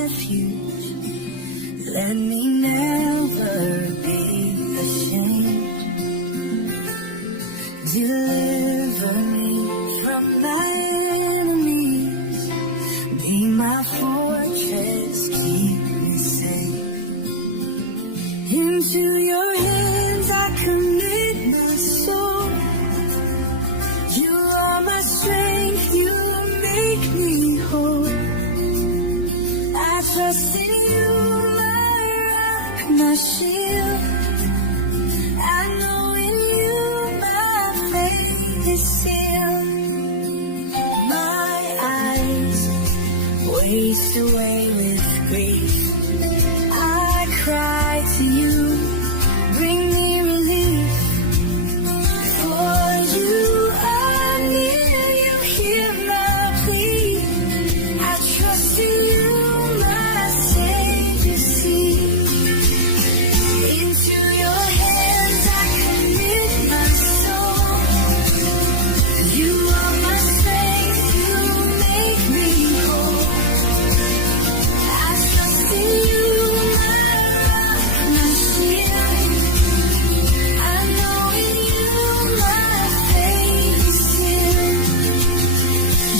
refuge. Let me never be ashamed. Deliver me from my enemies. Be my fortress, keep me safe. Into your hands I commit my soul. You are my strength, you make me whole. I trust in you, my rock, my shield. I know in you my faith is sealed. My eyes waste away with grief. I cry to you, bring me relief. For you are near, you hear my plea. I trust in you, my Savior, see. Into your hands I commit my soul. You are my strength, you make me whole. I trust in you, my rock, my shield. I know in you my faith is sealed.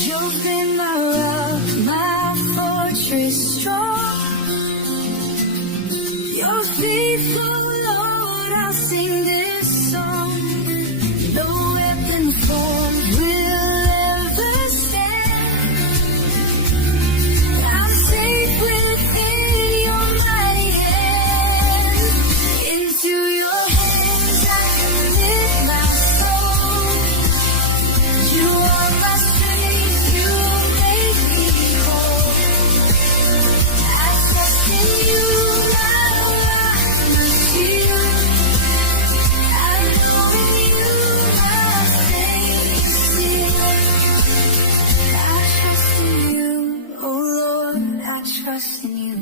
You've been my rock, my fortress strong. You're faithful, Lord, I'll sing this song. No weapon formed will ever stand. I'm safe within your mighty hand. Into your hands I commit my soul. You are my strength, you make me whole. I trust in you, my rock, my shield. I know in you my faith is sealed. I trust in you, oh Lord, I trust in you.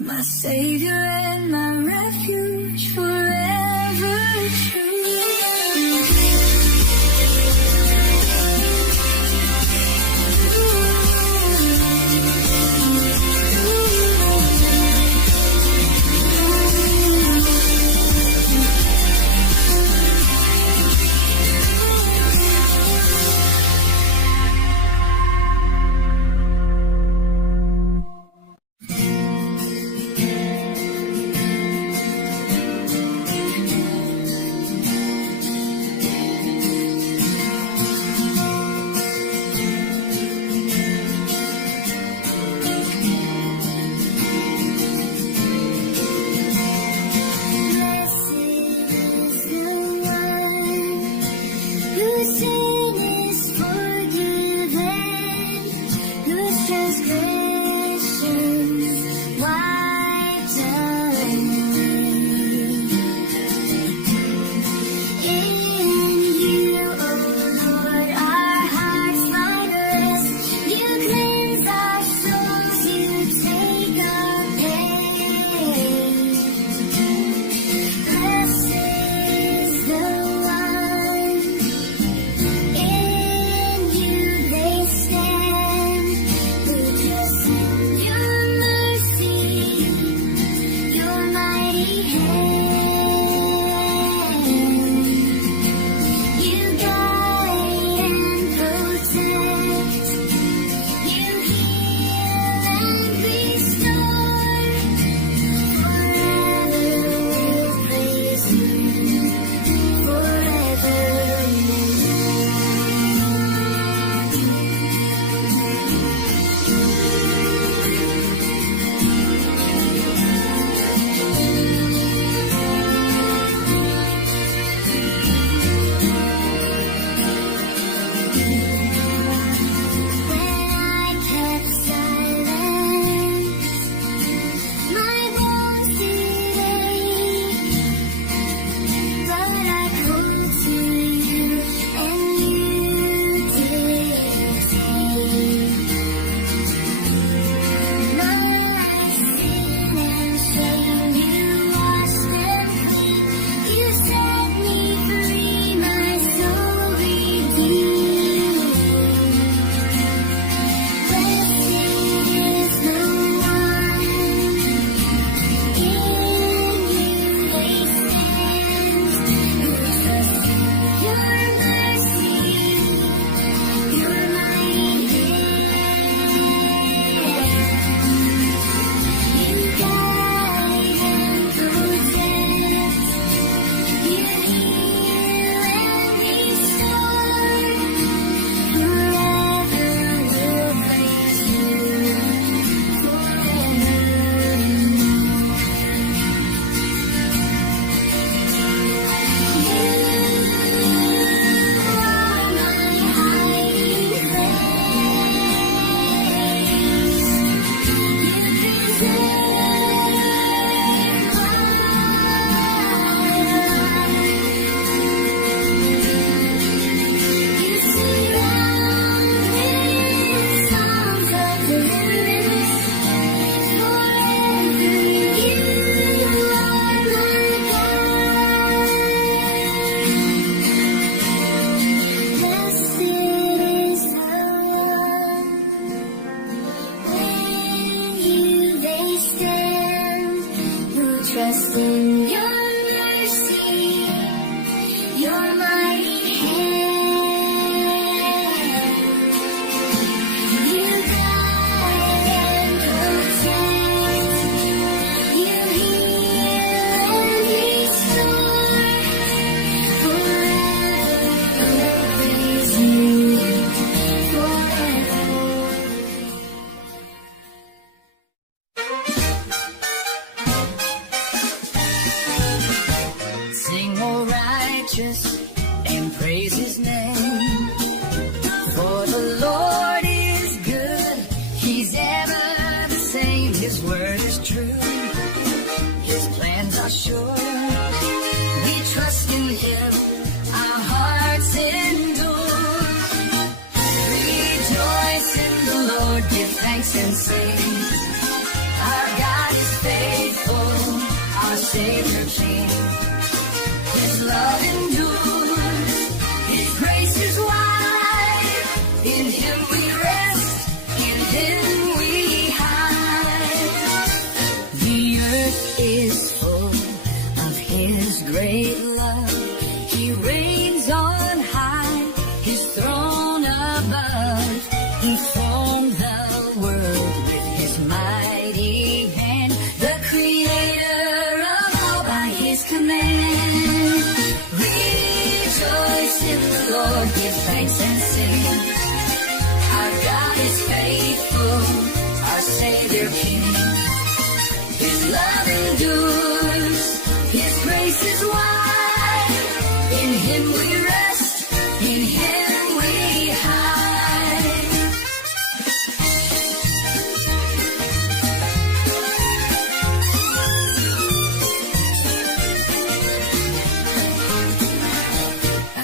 My Savior and my refuge forever true. trust in your mercy, your mighty hand. You guide and protect, you heal and restore. Forever we'll praise you, forever. Sing, O righteous, and praise his name. For the Lord is good, he's ever the same. His word is true, his plans are sure. We trust in him, our hearts endure. Rejoice in the Lord, give thanks and sing. Our God is faithful, our Savior King. His love endures, his grace is wide. In him we rest, in him we hide. The earth is full of his great love. He reigns on high, his throne above. He formed the world with his mighty hand, the creator of all by his command. Rejoice in the Lord, give thanks and sing. Our God is faithful, our Savior King. His love endures, his grace is wide. In him we rest, in him we hide.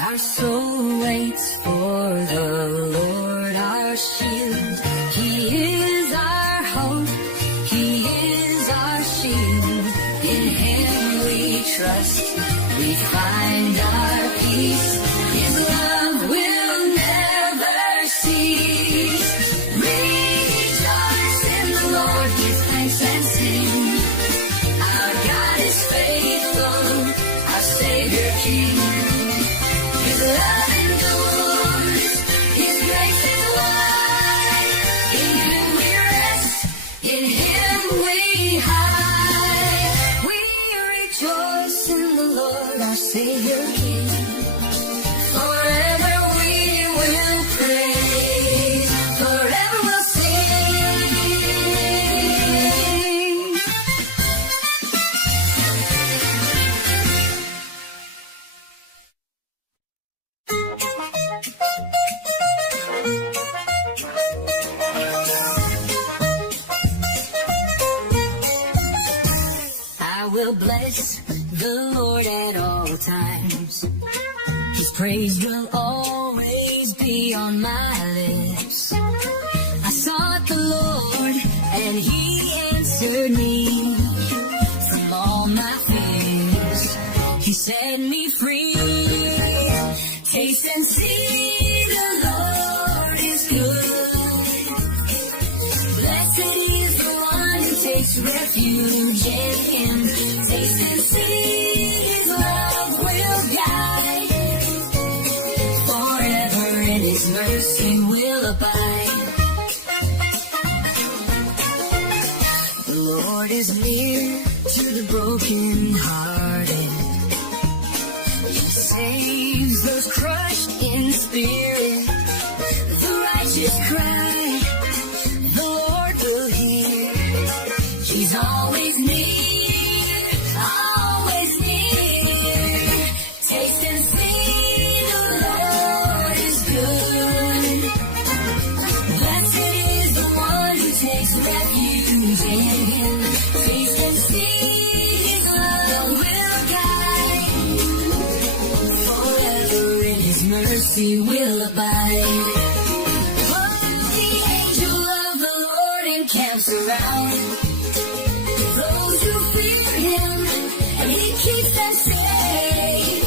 Our soul waits for the Lord, our shield. He is our hope, he is our shield. In him we trust, we find our peace. His love will never cease. Rejoice in the Lord, give thanks and sing. Our God is faithful, our Savior King. His love endures, his grace is wide. In him we rest, in him we hide. We rejoice in the Lord, our Savior King. Forever we will praise, forever we'll sing. I will bless the Lord at all times. His praise will always be on my lips. I sought the Lord and he answered me. From all my fears, he set me free. Taste and see the Lord is good. Blessed is the one who takes refuge in him. Taste and see his love will guide. Forever in his mercy will abide. The Lord is near to the brokenhearted. He saves those crushed in spirit. The righteous cry, the Lord will hear. He's always near, always near. Taste and see the Lord is good. Blessed is the one who takes refuge in him. Taste and see his love will guide. Forever in his mercy will abide. Oh, the angel of the Lord encamps around those who fear him, and he keeps them safe.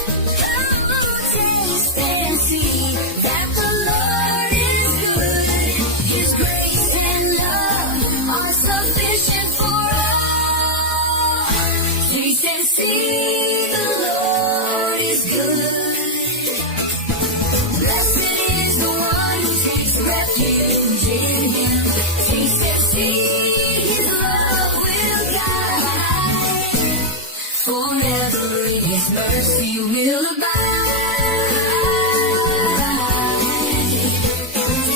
Oh, taste and see that the Lord is good. His grace and love are sufficient for us. Taste and sing the Lord is good. Blessed is the one who takes refuge in Him. Taste and see His love will guide. Forever His mercy will abide.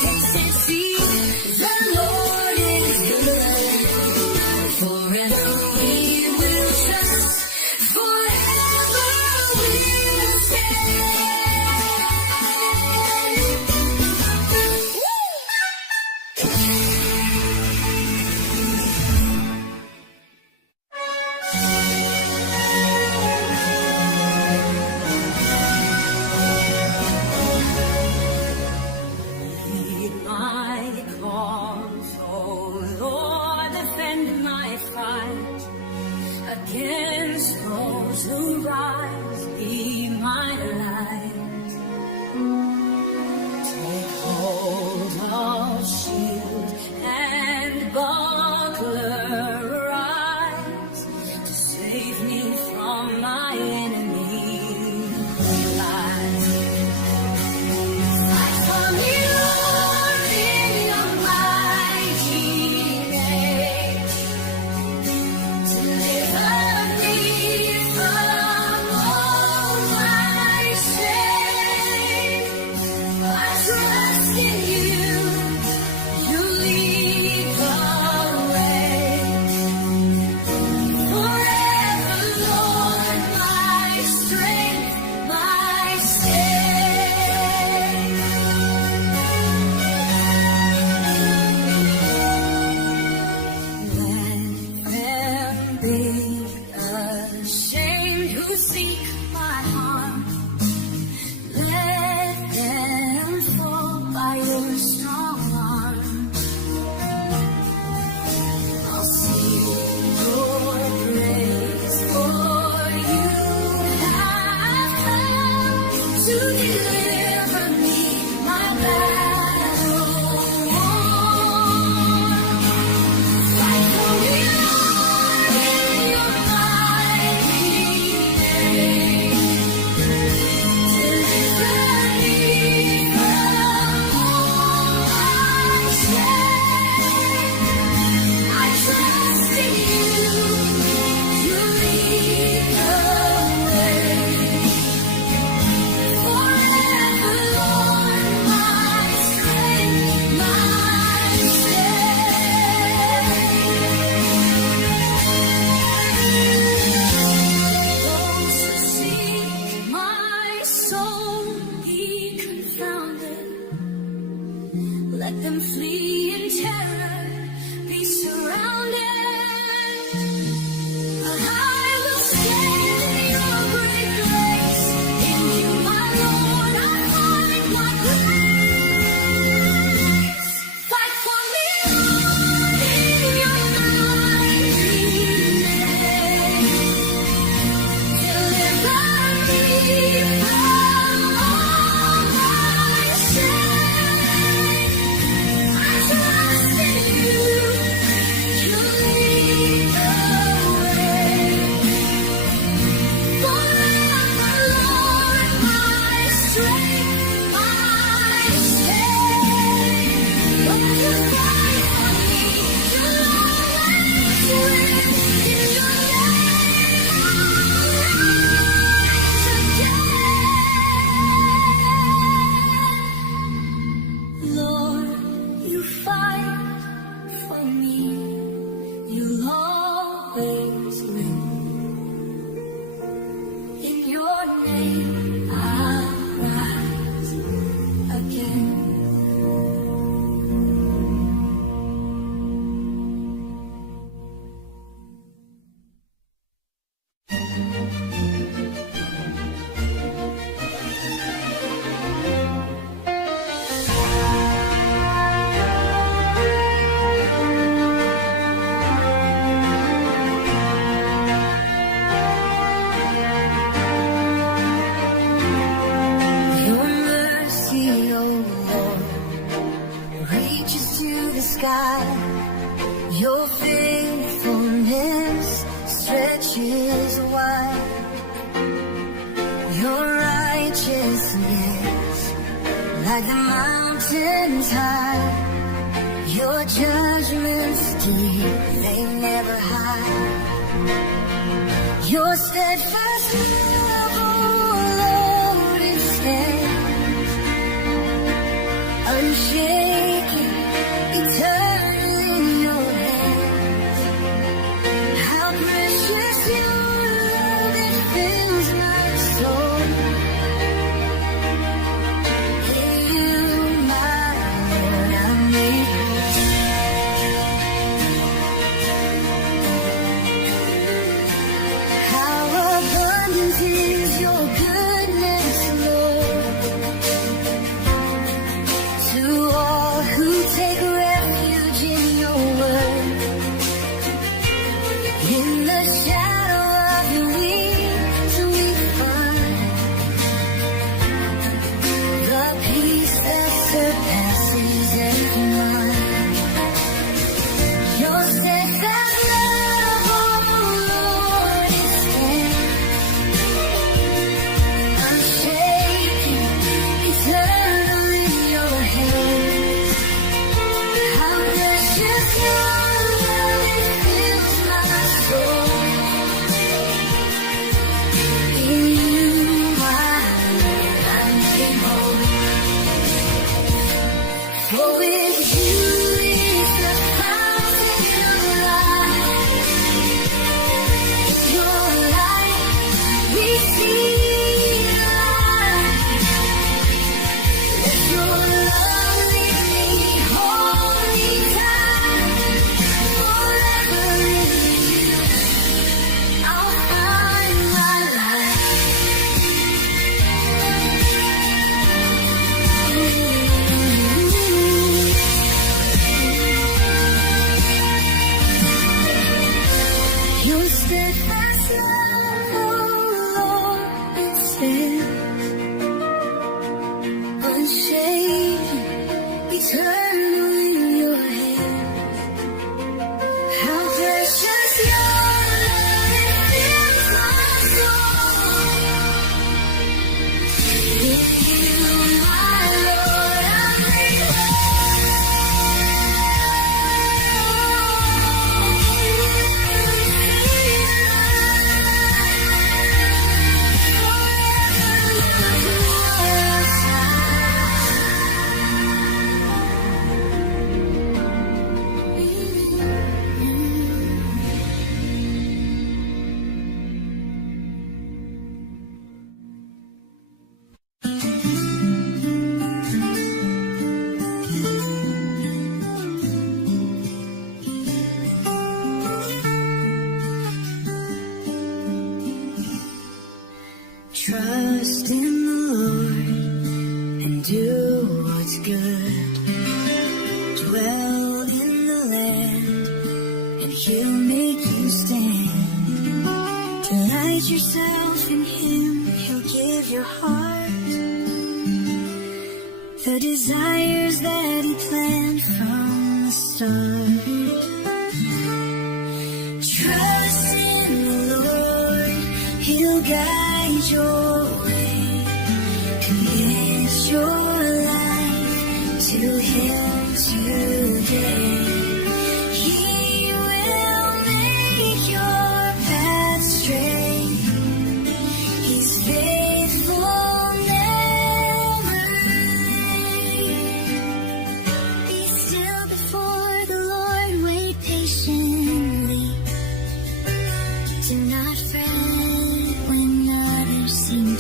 Taste and see the Lord is good. Forever we will trust. Forever we'll stand. Lead my cause, O Lord, defend my fight. Against those who rise, be my light. Take hold of shield and buckler, rise to save me from my enemy's lies. Fight for me, Lord, in your mighty name. Deliver me from all my shame. I trust in you. You lead the way. Forever, Lord, my strength, my stay. Let them be ashamed who seek my harm. Let them fall by your strong arm. I'll sing your praise, for you have come to deliver me, my battle won. Fight for me, Lord, in your mighty name. Deliver me from all my shame. I trust in you. You lead the way. Forever, Lord, my strength, my stay. Those who seek my soul be confounded. Let them flee in terror, be surrounded. I will stand in your great grace. In you, my Lord, I find my grace. Fight for me, Lord, in your mighty name. Deliver me from all my shame. I trust in you. You lead the way. Forever, Lord, my strength, my stay. Lord, you fight for me. You'll always win. In your name, Lord, you fight for me. You'll always win. In your name, I'll rise again. Your mercy, oh Lord, reaches to the sky. Your faithfulness stretches wide. stands high. Your judgments deep, they never hide. Your steadfast love, oh Lord, it stands unshaken, eternal in your hands. How precious your love, it fills my soul. In you, my Lord, I'm made whole. How abundant is your goodness, Lord, to all who take refuge in your word. In the shadow of your wings we find the peace that surpasses every mind. Your steadfast love, oh Lord, it stands unshaken, eternal in your hands. How precious your love, it fills my soul. In you, my Lord, I'm made whole. For with you is the fountain of life. Your light, we see light. Let your love lead me holy time. Forever in you, I'll find my life. Your steadfast love, oh Lord, it stands unshaken, eternal in your hands. How precious your love, it fills my soul. In you, my Lord, I'm made Trust in the Lord and do what's good. Dwell in the land and He'll make you stand. Delight yourself in Him, He'll give your heart the desires that He planned from the start. Trust in the Lord, He'll guide your way. Commit your life to Him today. He will make your path straight. He's faithful, never late. Be still before the Lord, wait patiently. Do not fret when others seem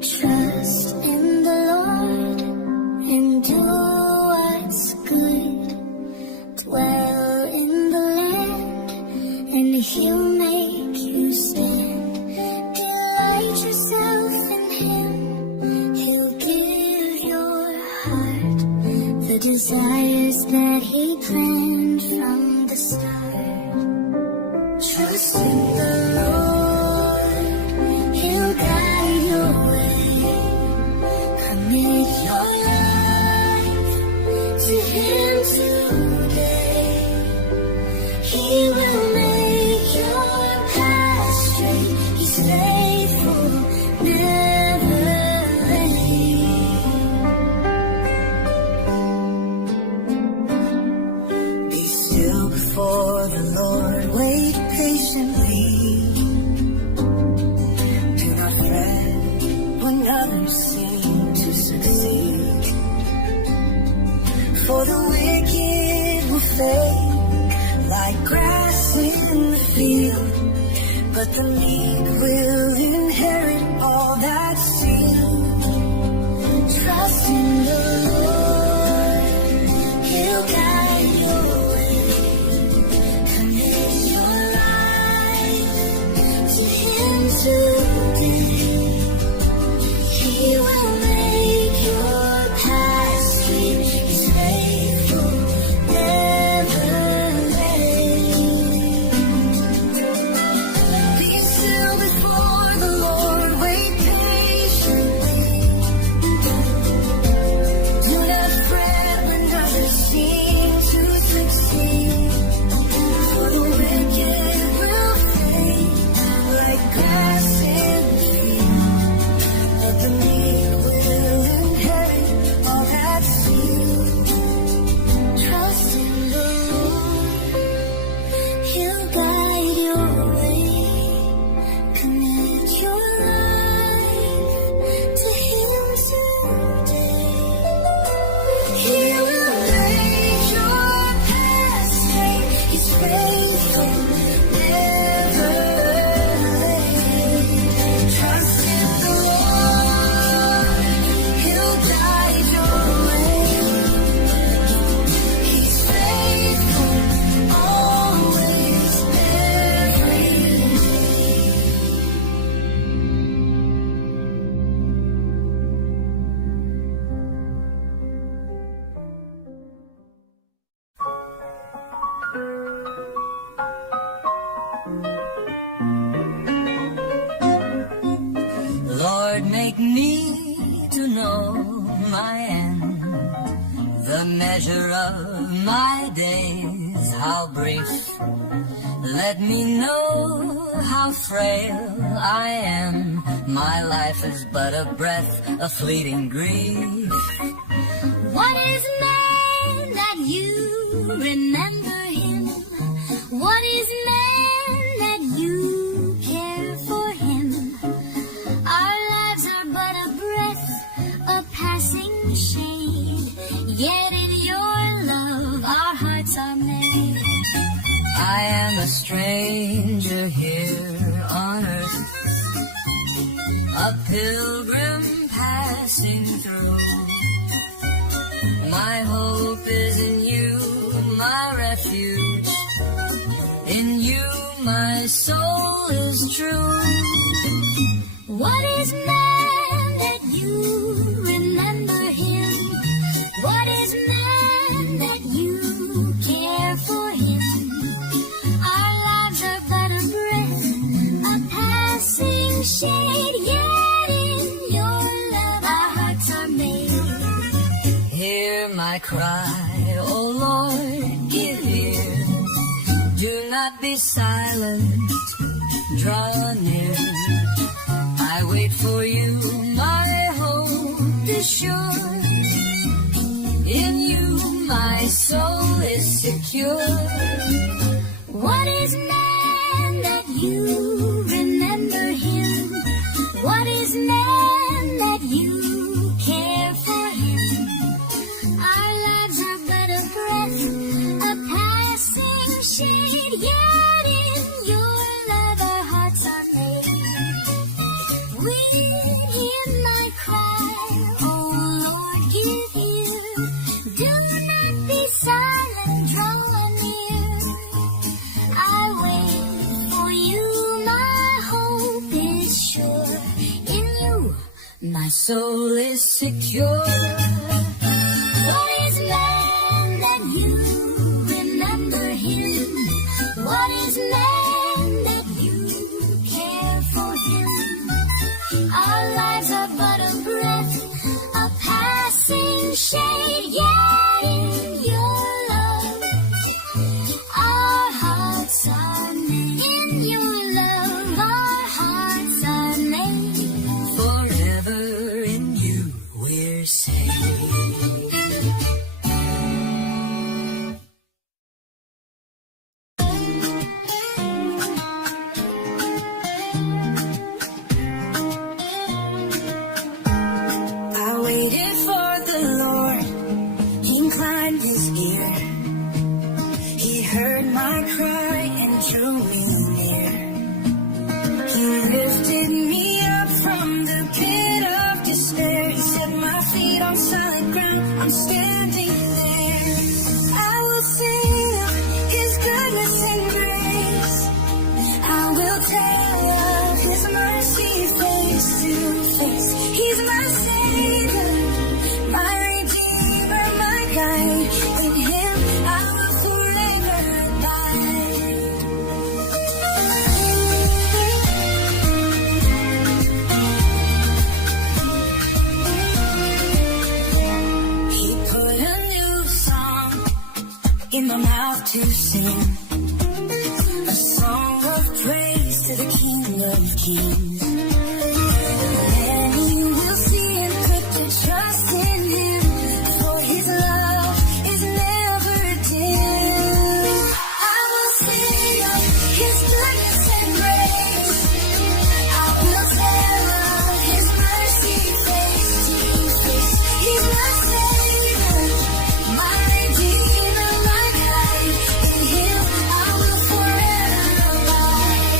Trust in the Lord and do what's good. Dwell in the land and He'll make you stand. Delight yourself in Him. He'll give your heart the desires that He planned from the start. Trust in the Lord, He'll guide your way. Commit your life to Him today. He will make your path straight. He's faithful, never late. Be still before the Lord, wait patiently. Do not fret when others seem to succeed. For the wicked will fade like grass in the field, but the meek will inherit all that's sealed. Trust in the Lord, He'll guide your way. Commit your life to Him today. He will make your path straight. He's faithful, never late. Be still before the Lord, wait patiently. Do not fret when others seem to succeed. For the wicked will fade like grass in the field, but the meek will inherit all that's sealed. Trust in the Lord, He'll guide your way. Commit your life to Him today. He will make your path straight. He's faithful, never late. Trust in the Lord, He'll guide your way. He's faithful, always, every Lord, make me to know my end, the measure of my days, how brief. Let me know how frail I am. My life is but a breath, a fleeting grief. What is man that you remember him? What is man that you care for him? Our lives are but a breath, a passing shade. Yet in your love our hearts are made. I am a stranger here on earth, a pilgrim passing through. My hope is in you, my refuge. In you my soul is true. What is man that you remember him? What is man that you care for him? Our lives are but a breath, a passing shade. Yet in your love our hearts are made. Hear my cry cry, oh Lord, give ear. Do not be silent, draw near. I wait for you, my hope is sure. In you my soul is secure. What is man that you remember him? What is man that you care for him? Our lives are but a breath, a passing shade, yet in your love our hearts are made. We hear my cry, oh Lord, give ear. Do not be silent, draw near. I wait for you, my hope is sure. In you, my soul is secure. What is man that you remember him? What is man that you care for him? Our lives are but a breath, a passing shade, yet in your love our hearts are made. In your love our hearts are made. Forever in you we're saved. I waited for the Lord, he inclined his ear. He heard my cry and drew me near. He lifted me up from the pit of despair. He set my feet on solid ground. I'm standing there. I will sing of his goodness and grace. I will tell of his mercy face to face. He's my Savior, my Redeemer, my guide. In him I will forever abide. He put a new song in my mouth to sing, a song of praise to the King of Kings. Many will see and put their trust in him, for his love is never dim. I will sing of his goodness and grace. I will tell of his mercy face to face. He's my Savior, my Redeemer, my guide. In him I will forever abide.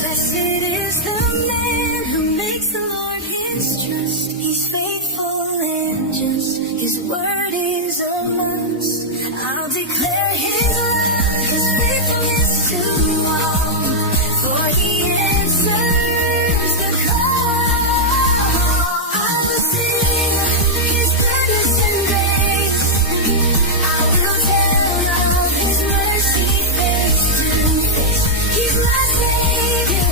Blessed is the man who makes the Lord his trust. He's faithful and just. His word is a must. I'll declare his love, his faithfulness to all. For he answers the call. I will sing his goodness and grace. I will tell of his mercy face to face. He's my Savior,